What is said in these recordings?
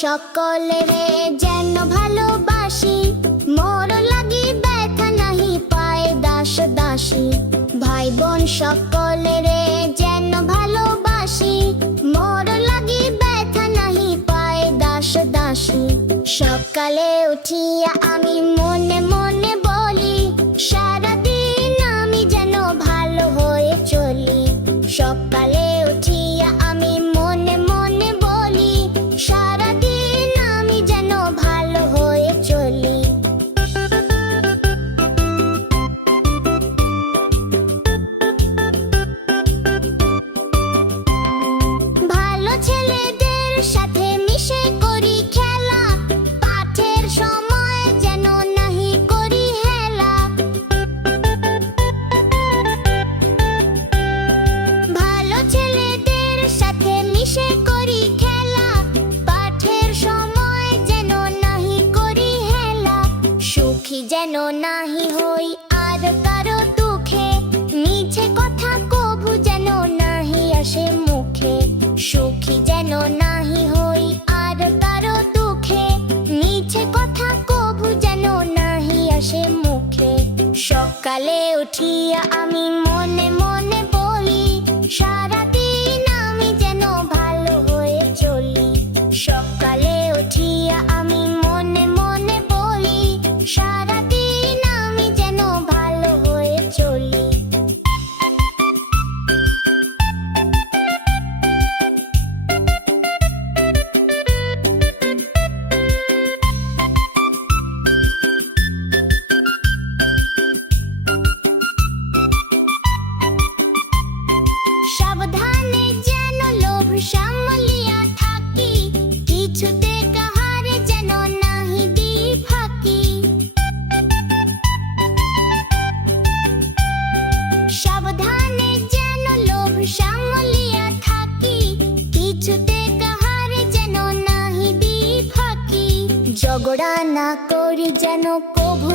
সকলে রে যেন ভালোবাসি। মোর লাগি ব্যথা নাহি, পায় দাস দাসী। ভাই বোন সকলে রে যেন ভালোবাসি। মোর লাগি ব্যথা নাহি, পায় দাস দাসী। সকালে উঠিয়া আমি মন দিয়া আমি মনে মনে ঝগড়া না করি যেন কভু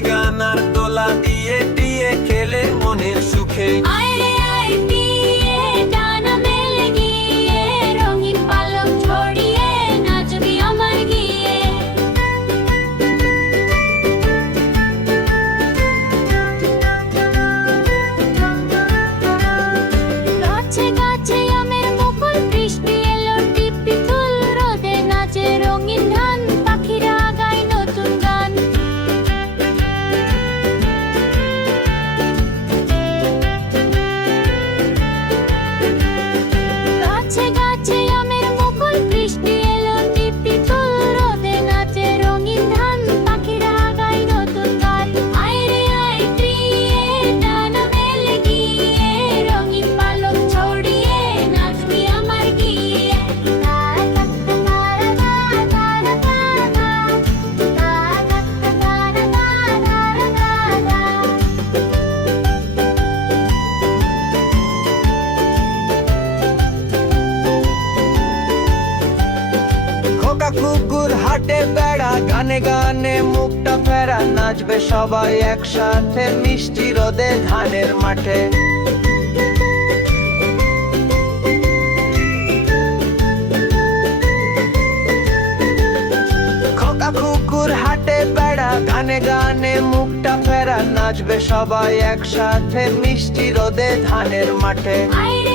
গানার দোলা দিয়ে দিয়ে খেলে মনের সুখে। নাচবে সবাই একসাথে মিষ্টি রোদে ধানের মাঠে। কুকুর হাটে, বেড়া গানে গানে মুখটা ফেরা। নাচবে সবাই একসাথে মিষ্টি রোদে ধানের মাঠে। আইরে